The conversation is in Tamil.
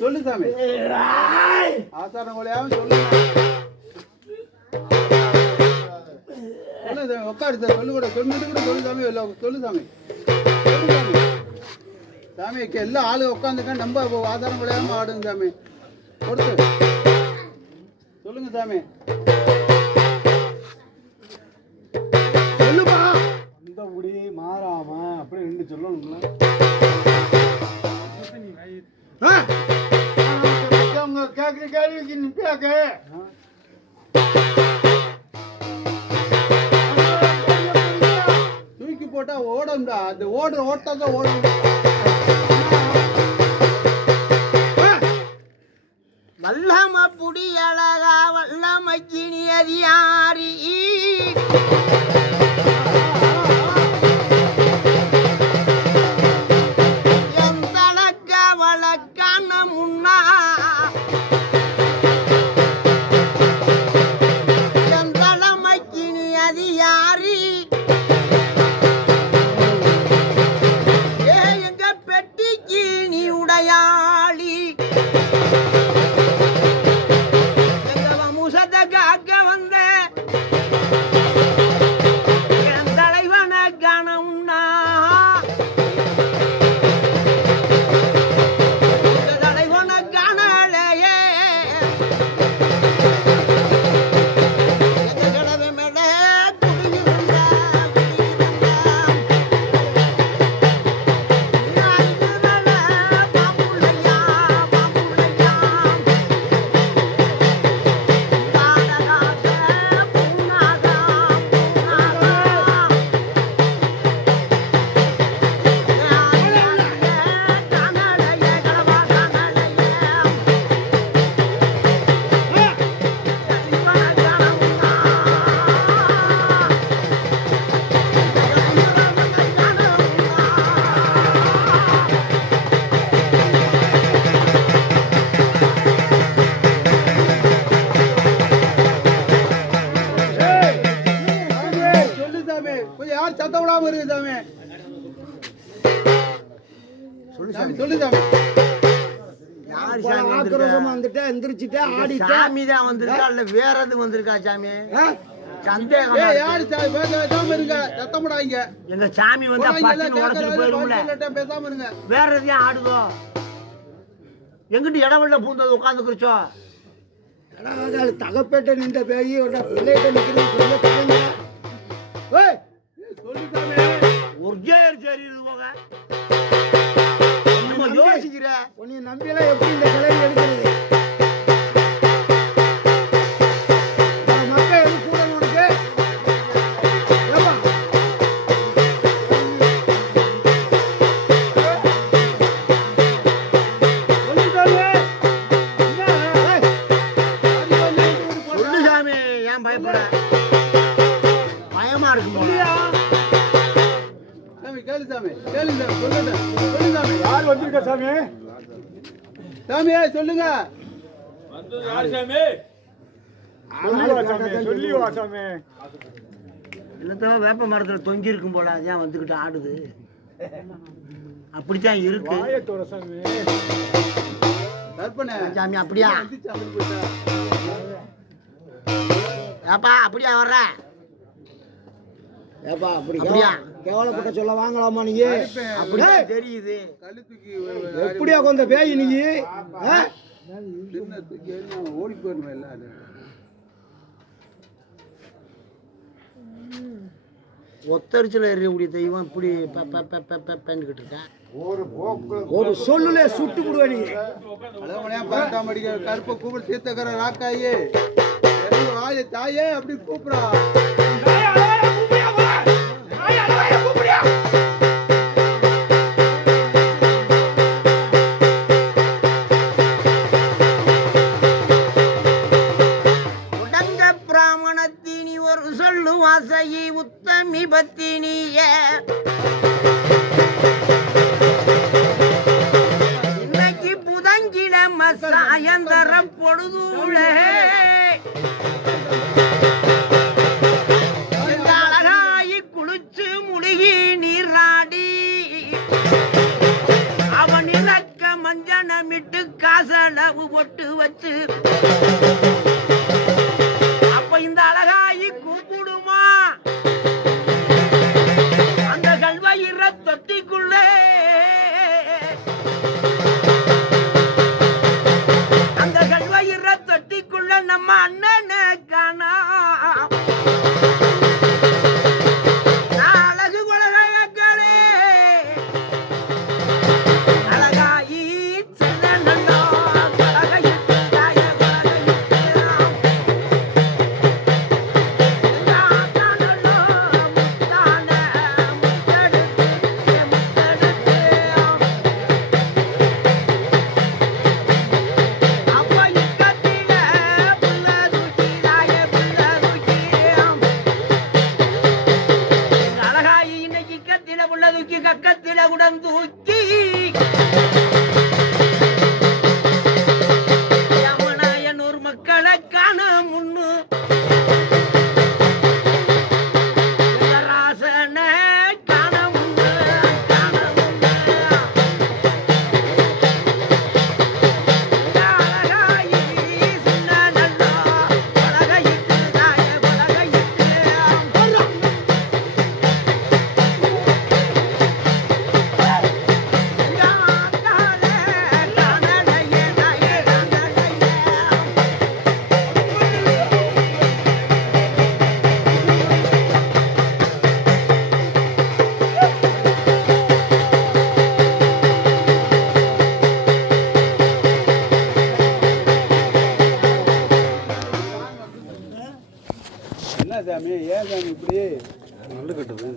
சொல்லு சாமி. ஆசாரம் கொலையாவும் சொல்லு. உட்காரு சார். சொல்லு கூட சொன்னது கூட சொல்லு சாமி. சொல்லு சாமி. சாமிக்கு எல்லா ஆளு உட்காந்துக்க நம்ம ஆதாரம் கொலையாம ஆடுங்க சாமி. கொடுத்து சொல்லுங்க சாமி. சொல்லுப்பா. அந்த முடி மாறாம அப்படி ரெண்டு சொல்லணும்ல. கேட்குற கேள்விக்கு நீ கேட்க. தூக்கி போட்டா ஓடும்டா. அந்த ஓட்டாதான் ஓடும். வல்லம புடி அழகா வல்லம கிணியது யாரி சத்த விடாம இருக்கு சாமி. சொல்லு சாமி. யார் சாமி ஆக்ரோஷமா வந்துட்டே எந்திரிச்சிட்டே ஆடி சாமி தான் வந்திருக்கா இல்ல வேற எதுவும் வந்திருக்கா சாமி? சந்தேகம். யாரு சாமி பேசாம இருங்க. சத்தம் போடாதீங்க. எங்க சாமி வந்தா பட்டு உடைச்சிட்டு போயிரும்ல. பேசாம இருங்க. வேற எதையும் ஆடுதோ? எங்கிட்ட இடவெள்ள பூந்தது உட்கார்ந்துக்குறச்சோ? தகப்பேட்ட நின்ற பேய் பிள்ளைகிட்ட நிக்கிறது. யோசிக்கிற உன்னை நம்பியெல்லாம் எப்படி இந்த கிளவி எடுக்கிறது? மக்கள் எது கூட உனக்கு சொல்லு சாமி. ஏன் பயப்பட? பயமா இருக்கு. கேளு சாமி. கேளு சாமி. சொல்லு சாமி. யார் வந்திருக்க சாமி? சாமி சொல்லுங்க. வந்தது யார் சாமி? சொல்லி வா சாமி. இல்லத்தோ வேப்ப மரத்துல தொங்கி இருக்கும் போல அதான் வந்துகிட்டு ஆடுது. அப்படித்தான் இருக்கு சாமி. சாமி அப்படியா? ஏப்பா அப்படியா வர்ற? ஏப்பா அப்படியா கேவலப்பட்ட சொல்ல வாங்கலாமா நீங்க? அப்படியே தெரியுது. எப்படியா கொஞ்ச பேய் நீங்க ஓடி போயிடணும் எல்லாரும். ஒத்தரிச்சல எறியக்கூடிய தெய்வம் இப்படி பண்ணிக்கிட்டு இருக்கேன். ஒரு சொல்லுல சுட்டு விடுவ நீ. கருப்பை கூப்பிட்டு தீர்த்தக்கர ராக்காயே வாய தாயே அப்படி கூப்பிடா. பிராமணத்தினி ஒரு சொல்லு வாசகி உத்தமி பத்தினிய இன்னைக்கு புதங்கிழமை சாயந்தர பொழுதுல அழகாயி குளிச்சு முழுகி நீராடி அவன் இறக்க மஞ்சனமிட்டு காசளவு பொட்டு வச்சு இந்த அழகாயி கூப்பிடுமா அந்த கல்வயிற தொட்டிக்குள்ளே அந்த கல்வயிற தொட்டிக்குள்ள நம்ம அண்ணனை காணா அழகு குலகே அழகாயி செல்ல கக்கத்தில உடன் தூக்கி யமுனாயனூர் மக்களை காண முன்னு ராசன காண முன்னு அழகாயி சின்ன நல்லோ உலகையிட்டு தாய உலகையிட்டு என்ன சாமி ஏன் சாமி இப்படி நல்ல கட்டுது